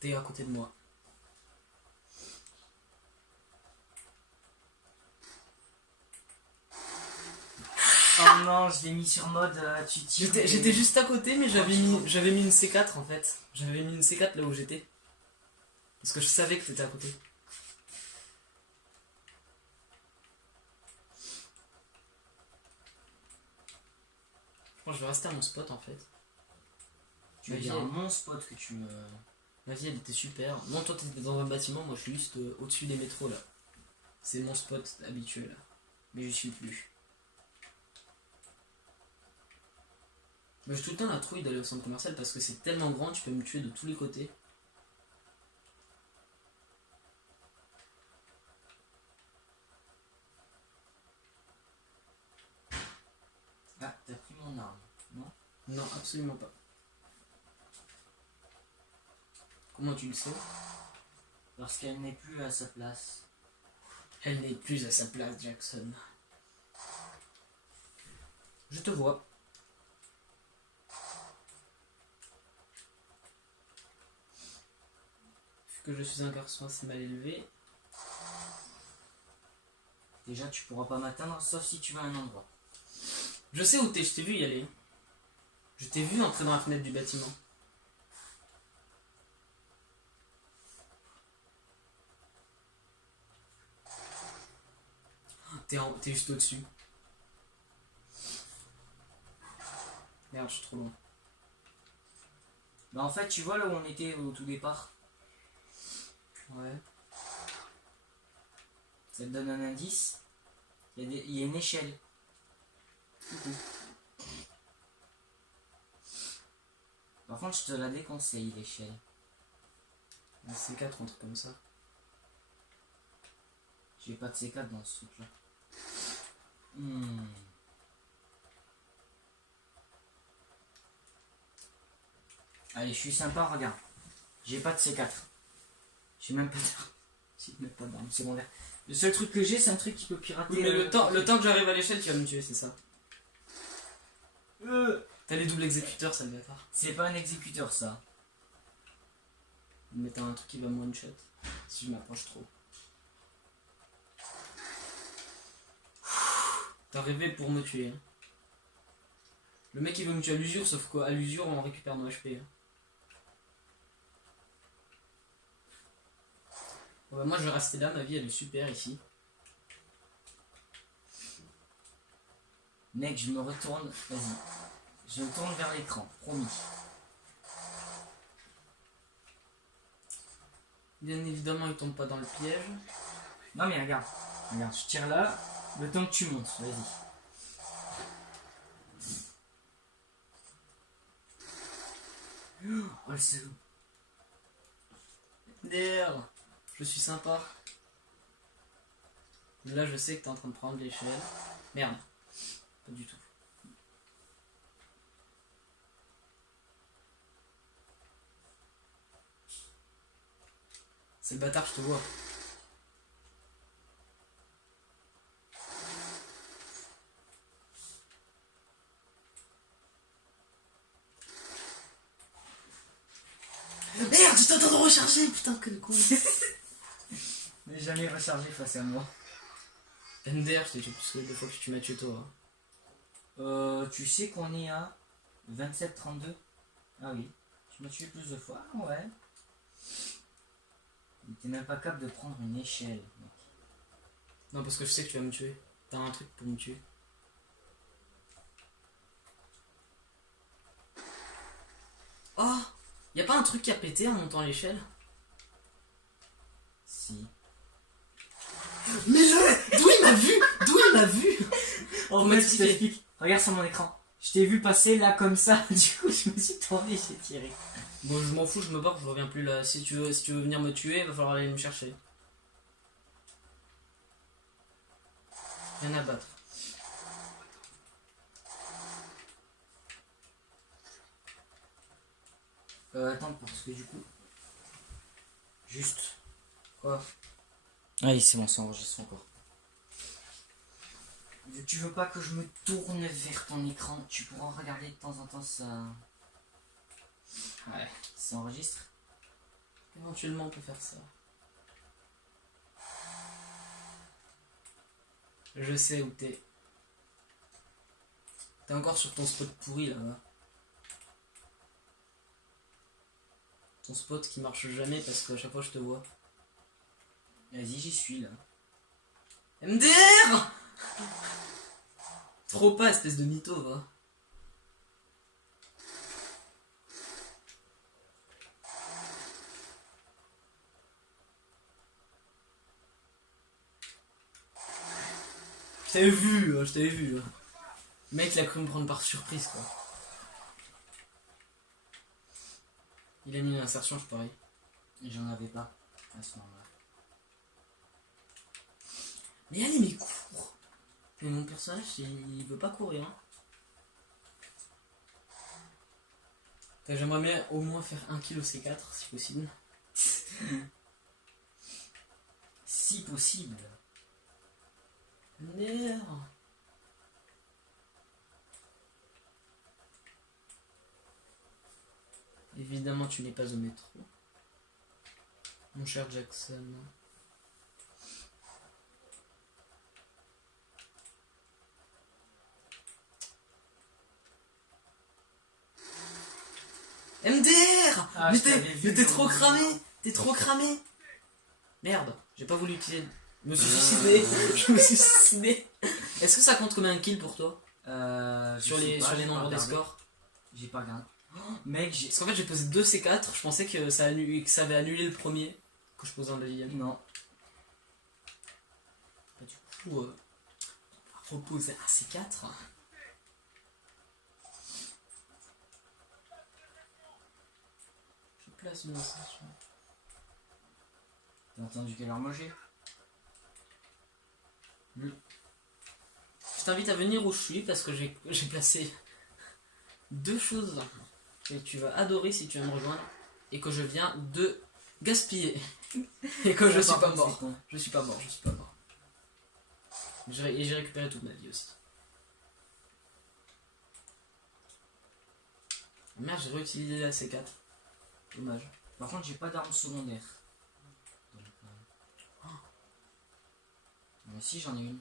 T'es à côté de moi. Oh non, je l'ai mis sur mode tu tires. J'étais juste à côté mais j'avais mis une C4 en fait. J'avais mis une C4 là où j'étais. Parce que je savais que t'étais à côté. Bon, je vais rester à mon spot en fait. Tu veux Ma dire vie, mon spot que tu me... ma vie elle était super. Bon, toi t'étais dans un bâtiment, moi je suis juste au-dessus des métros là. C'est mon spot habituel. Mais je suis plus. Mais j'ai tout le temps la trouille d'aller au centre commercial parce que c'est tellement grand, tu peux me tuer de tous les côtés. Ah, t'as pris mon arme, non? Non, absolument pas. Comment tu le sais? Parce qu'elle n'est plus à sa place. Elle n'est plus à sa place, Jackson. Je te vois. Vu que je suis un garçon assez mal élevé. Déjà, tu pourras pas m'atteindre sauf si tu vas à un endroit. Je sais où t'es, je t'ai vu y aller. Je t'ai vu entrer dans la fenêtre du bâtiment. T'es juste au-dessus. Merde, je suis trop loin. Bah en fait, tu vois là où on était au tout départ. Ouais. Ça te donne un indice. Il y a une échelle. Par contre, je te la déconseille, l'échelle. Un C4, un truc comme ça. J'ai pas de C4 dans ce truc là. Allez, je suis sympa, regarde. J'ai pas de C4. J'ai même pas d'arme. J'ai même pas d'arme secondaire. Le seul truc que j'ai, c'est un truc qui peut pirater. Oui, mais le temps que j'arrive à l'échelle, tu vas me tuer, c'est ça. T'as les doubles exécuteurs, ça le bâtard. C'est pas un exécuteur, ça. Mais t'as un truc qui va me one shot. Si je m'approche trop. T'as rêvé pour me tuer. Hein. Le mec il veut me tuer à l'usure, sauf qu'à l'usure on récupère nos HP. Hein. Bon, bah, moi je vais rester là, ma vie elle est super ici. Mec, je me retourne. Vas-y. Je me tourne vers l'écran, promis. Bien évidemment, il tombe pas dans le piège. Non mais regarde, regarde, je tire là, le temps que tu montes, vas-y. Oh le salaud. D'ailleurs, je suis sympa. Là, je sais que t'es en train de prendre l'échelle. Merde. Pas du tout. C'est le bâtard, je te vois. Merde, j'étais en train de recharger, putain, quel con. Mais jamais rechargé face à moi. MDR, je t'ai tué plus que 2 fois que tu m'as tué toi. Tu sais qu'on est à 27-32. Ah oui, tu m'as tué plus de fois, ouais. Mais t'es même pas capable de prendre une échelle, mec. Non, parce que je sais que tu vas me tuer. T'as un truc pour me tuer. Oh, y a pas un truc qui a pété en montant l'échelle? Si. Mais d'où il m'a vu? D'où il m'a vu? En fait, je t'explique. Regarde sur mon écran. Je t'ai vu passer là comme ça, du coup je me suis tourné, j'ai tiré. Bon, je m'en fous, je me barre, je reviens plus là. Si tu veux venir me tuer, il va falloir aller me chercher. Rien à battre. Attends, parce que du coup... Juste. Quoi? Ah oui, c'est bon, ça enregistre encore. Tu veux pas que je me tourne vers ton écran, tu pourras regarder de temps en temps ça... Ouais, ça enregistre. Éventuellement, on peut faire ça. Je sais où t'es. T'es encore sur ton spot pourri là-bas. Ton spot qui marche jamais parce qu'à chaque fois je te vois. Vas-y, j'y suis là. MDR! Trop pas, espèce de mytho, va. Je t'avais vu. Le mec, il a cru me prendre par surprise, quoi. Il a mis une insertion, je parie. J'en avais pas à ce moment-là. Mais allez, mais cours! Mais mon personnage, il veut pas courir. Hein. J'aimerais bien au moins faire 1 kg C4, si possible. Si possible. Merde. Évidemment, tu n'es pas au métro. Mon cher Jackson. MDR! Ah, Mais je t'avais vu, t'es trop non. cramé! T'es trop cramé! Merde, j'ai pas voulu utiliser. Je me suis suicidé. Je me suis suicidé. Est-ce que ça compte comme un kill pour toi? Sur les nombres des scores? J'ai pas regardé. Oh, mec, j'ai... Parce qu'en fait j'ai posé 2 C4, je pensais que ça avait annulé le premier. Que je posais un deuxième. Non. Bah, du coup, on va reposer un C4. Je place une insertion. T'as entendu quelle heure manger? Je t'invite à venir où je suis parce que j'ai placé 2 choses que tu vas adorer si tu veux me rejoindre et que je viens de gaspiller. Et que je suis pas mort. Je suis pas mort. Et j'ai récupéré toute ma vie aussi. Merde, j'ai réutilisé la C4. Dommage. Par contre, j'ai pas d'arme secondaire. Donc, mais si, j'en ai une.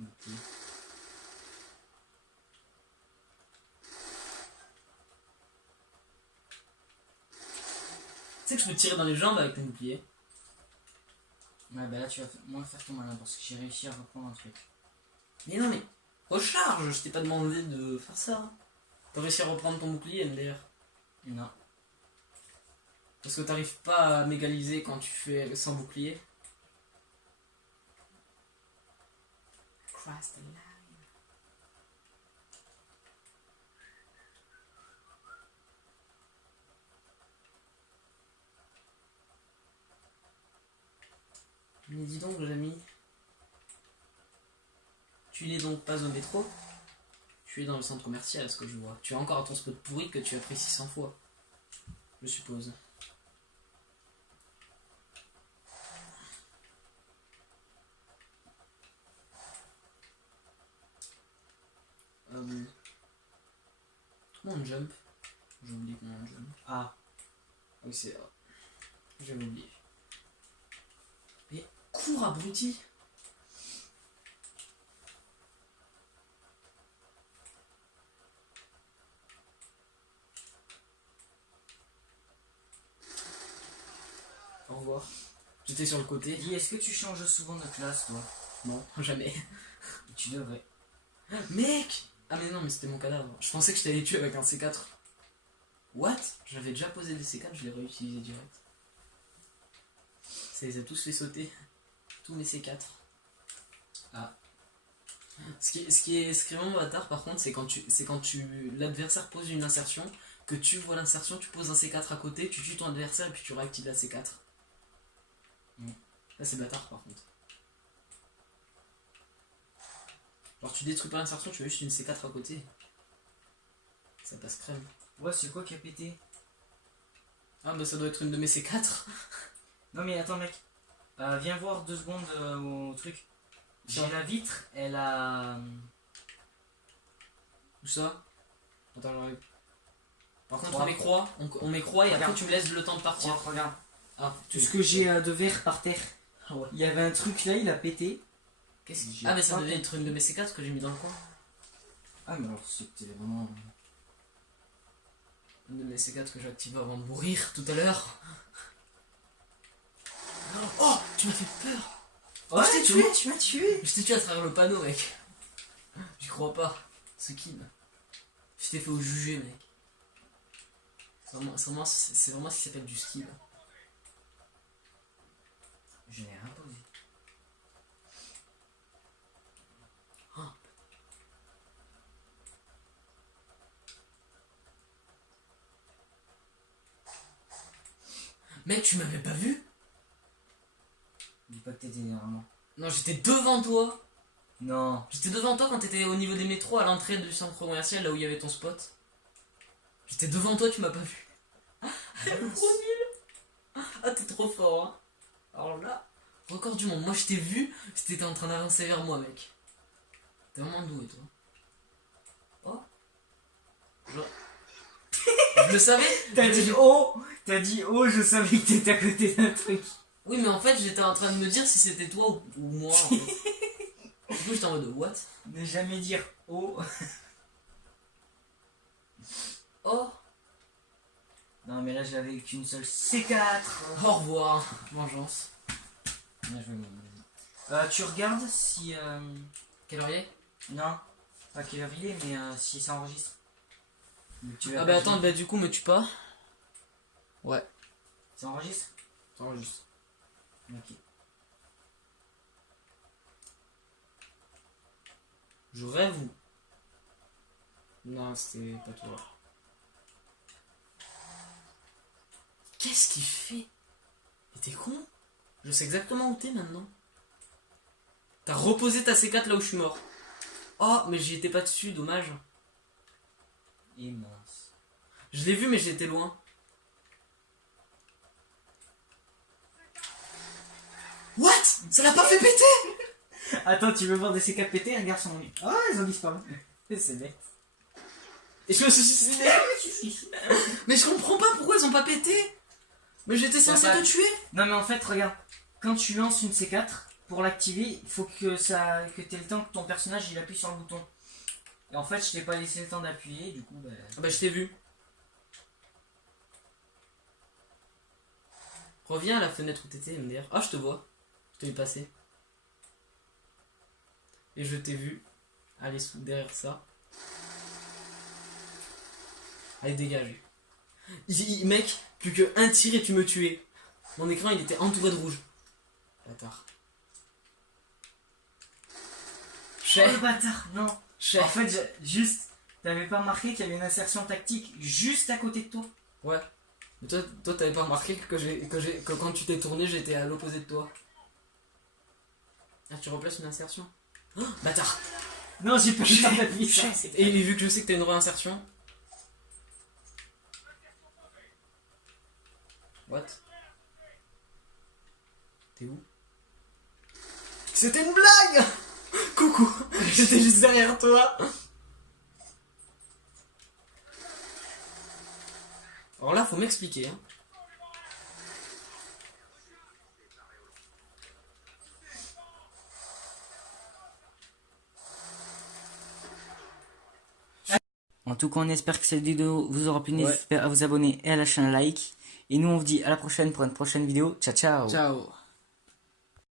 Ok. Tu sais que je peux tirer dans les jambes avec mon bouclier. Ouais, bah là, tu vas moins faire ton malin parce que j'ai réussi à reprendre un truc. Mais non, mais recharge, je t'ai pas demandé de faire ça. T'as réussi à reprendre ton bouclier, MDR? Non. Parce que t'arrives pas à m'égaliser quand tu fais sans bouclier. Cross the line. Mais dis donc, l'ami. Tu n'es donc pas au métro? Tu es dans le centre commercial, à ce que je vois. Tu as encore ton spot pourri que tu as pris 600 fois. Je suppose. Comment on jump? J'ai oublié comment on jump. Ah. Oui, c'est... J'avais oublié. Mais cours, abruti! Au revoir. J'étais sur le côté. Dis, est-ce que tu changes souvent de classe, toi? Non, jamais. Tu devrais. Mec! Ah mais non, mais c'était mon cadavre. Je pensais que je t'allais tuer avec un C4. What? J'avais déjà posé des C4, je les réutilisais direct. Ça les a tous fait sauter. Tous mes C4. Ah. Ce qui est vraiment bâtard par contre, c'est quand l'adversaire pose une insertion, que tu vois l'insertion, tu poses un C4 à côté, tu tues ton adversaire et puis tu réactives la C4. Là c'est bâtard par contre. Genre tu détruis pas l'insertion, tu veux juste une C4 à côté. Ça passe crème. Ouais, c'est quoi qui a pété? Ah bah ça doit être une de mes C4. Non mais attends mec. Viens voir 2 secondes au truc. J'ai Tiens. la vitre, elle a... Où ça? Attends, j'arrive. Par contre Trois. on met croix, on met croix et Regarde. après tu me laisses le temps de partir. regarde. Ah, Tout ce que j'ai de verre par terre. Ah ouais. Il y avait un truc là, il a pété. Ah mais ça pas devait être une de mes C4 que j'ai mis dans le coin. Ah mais alors c'était vraiment... Une de mes C4 que j'ai activée avant de mourir tout à l'heure. Oh, tu m'as fait peur. Oh, je t'ai tué. tu m'as tué. Je t'ai tué à travers le panneau, mec. J'y crois pas. Ce kill. Je t'ai fait au juger, mec. C'est vraiment ce qui s'appelle du skill. Je n'ai rien posé. Mec, tu m'avais pas vu? Dis pas que t'étais derrière moi. Non, j'étais devant toi. Non. J'étais devant toi quand t'étais au niveau des métros à l'entrée du centre commercial, là où il y avait ton spot. J'étais devant toi, tu m'as pas vu. Trop nul. Ah, t'es trop fort, hein. Alors là, record du monde. Moi, je t'ai vu, t'étais en train d'avancer vers moi, mec. T'es vraiment doué, toi. Oh. Je le savais. T'as dit oh. T'as dit oh, je savais que t'étais à côté d'un truc. Oui, mais en fait, j'étais en train de me dire si c'était toi ou moi. En fait. Du coup, j'étais en mode what? Ne jamais dire oh. Oh. Non mais là j'avais qu'une seule C4. Au revoir. Vengeance. Bien joué, tu regardes si... Quelle heure il est? Non, pas quelle heure il est, mais si ça enregistre. Ah bah attends, bah du coup, me tue pas. Ouais. Ça enregistre. Ça enregistre. Ok. Je rêve ou... Non, c'était pas toi. Qu'est-ce qu'il fait? Mais t'es con? Je sais exactement où t'es maintenant. T'as reposé ta C4 là où je suis mort. Oh, mais j'y étais pas dessus, dommage. Et mince. Je l'ai vu, mais j'étais loin. What? Ça l'a pas fait péter? Attends, tu veux voir des C4 pétés? Regarde son... Ah, ils ont disparu. C'est bête. Et je me suis suicidé. Mais je comprends pas pourquoi ils ont pas pété. Mais j'étais censé Ça- te tuer. Non mais en fait, regarde. Quand tu lances une C4, pour l'activer, il faut que t'aies le temps que ton personnage il appuie sur le bouton. Et en fait, je t'ai pas laissé le temps d'appuyer, du coup, bah... Ah bah je t'ai vu. Reviens à la fenêtre où t'étais, MDR. Ah, je te vois. Je t'ai vu passer. Et je t'ai vu aller derrière ça. Allez, dégage. Mec, plus qu'un tir et tu me tuais. Mon écran, il était entouré de rouge. Bâtard. Oh Chef, le bâtard, non. chef. En fait, juste, t'avais pas remarqué qu'il y avait une insertion tactique juste à côté de toi. Ouais. Mais toi, t'avais pas remarqué que quand tu t'es tourné, j'étais à l'opposé de toi. Ah, tu replaces une insertion. Oh, bâtard. Non, j'ai pas vu ça. Et vu que je sais que t'as une réinsertion. What? T'es où? C'était une blague! Coucou! J'étais juste derrière toi! Alors là, faut m'expliquer. Hein. En tout cas, on espère que cette vidéo vous aura plu. Ouais. N'hésitez pas à vous abonner et à lâcher un like. Et nous, on vous dit à la prochaine pour une prochaine vidéo. Ciao, ciao. Ciao!